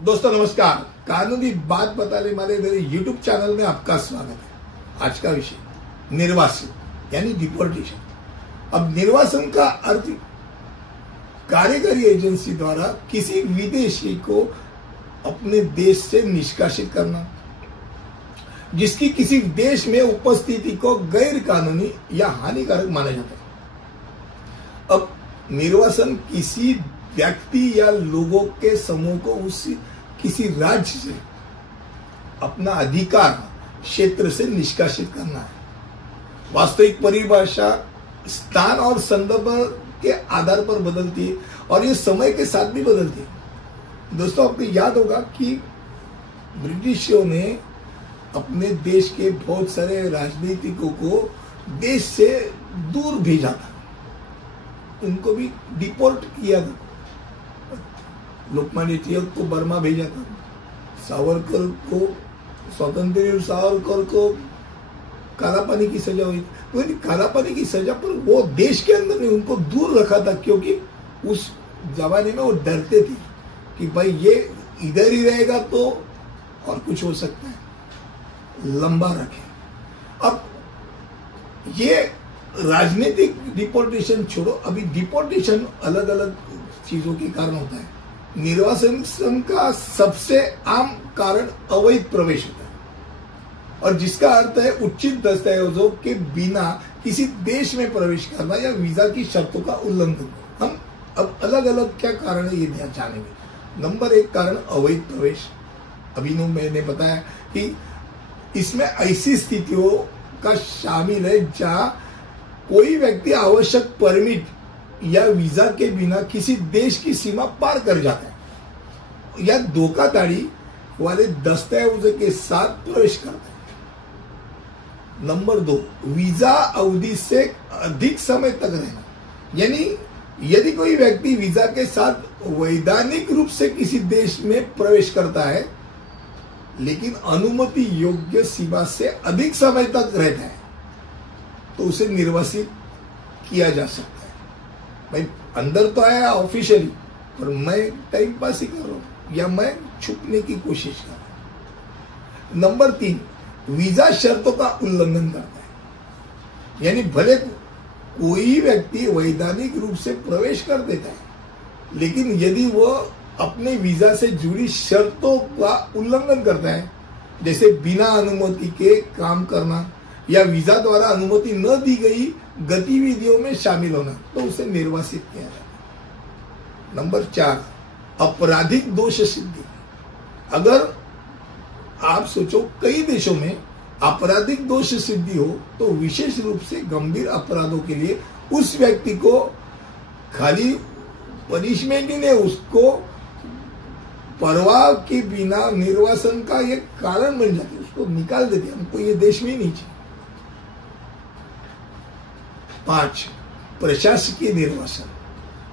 दोस्तों नमस्कार। कानूनी बात बताने वाले मेरे यूट्यूब चैनल में आपका स्वागत है। आज का विषय निर्वासन यानी डिपोर्टेशन। अब निर्वासन का अर्थ कार्यकारी एजेंसी द्वारा किसी विदेशी को अपने देश से निष्कासित करना, जिसकी किसी देश में उपस्थिति को गैर कानूनी या हानिकारक माना जाता है। अब निर्वासन किसी व्यक्ति या लोगों के समूह को किसी राज्य से अपना अधिकार क्षेत्र से निष्कासित करना है। वास्तविक परिभाषा स्थान और संदर्भ के आधार पर बदलती है और ये समय के साथ भी बदलती है। दोस्तों आपको याद होगा कि ब्रिटिशों ने अपने देश के बहुत सारे राजनीतिकों को देश से दूर भेजा था, उनको भी डिपोर्ट किया था। लोकमान्य तिलक को बर्मा भेजा था, सावरकर को स्वतंत्र सावरकर को काला पानी की सजा हुई थी। तो काला पानी की सजा पर वो देश के अंदर ने उनको दूर रखा था, क्योंकि उस जमाने में वो डरते थे कि भाई ये इधर ही रहेगा तो और कुछ हो सकता है, लंबा रखे। अब ये राजनीतिक डिपोर्टेशन छोड़ो, अभी डिपोर्टेशन अलग अलग चीजों के कारण होता है। निर्वासन का सबसे आम कारण अवैध प्रवेश होता है, और जिसका अर्थ है उचित दस्तावेजों के बिना किसी देश में प्रवेश करना या वीजा की शर्तों का उल्लंघन। हम अब अलग अलग क्या कारण है ये जानेंगे। नंबर एक कारण अवैध प्रवेश। अभी मैंने बताया कि इसमें ऐसी स्थितियों का शामिल है जहां कोई व्यक्ति आवश्यक परमिट या वीजा के बिना किसी देश की सीमा पार कर जाता है या धोखाधड़ी वाले दस्तावेजों के साथ प्रवेश करता है। नंबर दो, वीजा अवधि से अधिक समय तक रहना, यानी यदि कोई व्यक्ति वीजा के साथ वैधानिक रूप से किसी देश में प्रवेश करता है लेकिन अनुमति योग्य सीमा से अधिक समय तक रहता है तो उसे निर्वासित किया जा सकता है। भाई अंदर तो आया ऑफिशियली, पर मैं टाइम पास ही कर रहा हूं या मैं छुपने की कोशिश कर रहा हूं। नंबर तीन, वीजा शर्तों का उल्लंघन करता है, यानी भले कोई व्यक्ति वैधानिक रूप से प्रवेश कर देता है लेकिन यदि वह अपने वीजा से जुड़ी शर्तों का उल्लंघन करता है, जैसे बिना अनुमति के काम करना या वीजा द्वारा अनुमति न दी गई गतिविधियों में शामिल होना, तो उसे निर्वासित किया जाता है। नंबर चार, आपराधिक दोष सिद्धि। अगर आप सोचो कई देशों में आपराधिक दोष सिद्धि हो तो विशेष रूप से गंभीर अपराधों के लिए उस व्यक्ति को खाली पनिशमेंट ही नहीं, उसको परवाह के बिना निर्वासन का एक कारण बन जाती है, उसको निकाल देते, हमको ये देश में ही नहीं चाहिए। 5, प्रशासकीय निर्वासन।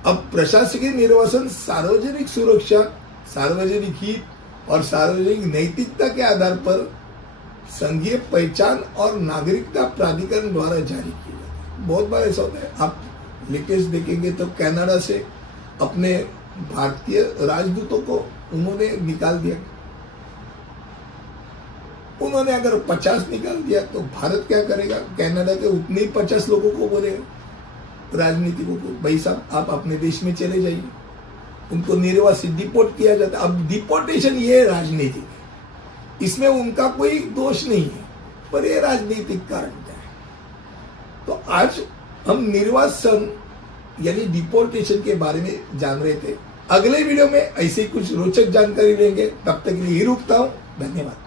अब प्रशासकीय निर्वासन सार्वजनिक सुरक्षा, सार्वजनिक हित और सार्वजनिक नैतिकता के आधार पर संघीय पहचान और नागरिकता प्राधिकरण द्वारा जारी किया जाता है। बहुत बार ऐसा होता है, आप लेटेस्ट देखेंगे तो कनाडा से अपने भारतीय राजदूतों को उन्होंने निकाल दिया। उन्होंने अगर 50 निकाल दिया तो भारत क्या करेगा? कनाडा के उतने ही 50 लोगों को बोलेगा, राजनीतिकों को, भाई साहब आप अपने देश में चले जाइए। उनको निर्वासित डिपोर्ट किया जाता है। अब डिपोर्टेशन ये राजनीति है, इसमें उनका कोई दोष नहीं है, पर ये राजनीतिक कारण है। तो आज हम निर्वासन यानी डिपोर्टेशन के बारे में जान रहे थे। अगले वीडियो में ऐसे कुछ रोचक जानकारी लेंगे, तब तक के लिए ही रुकता हूं। धन्यवाद।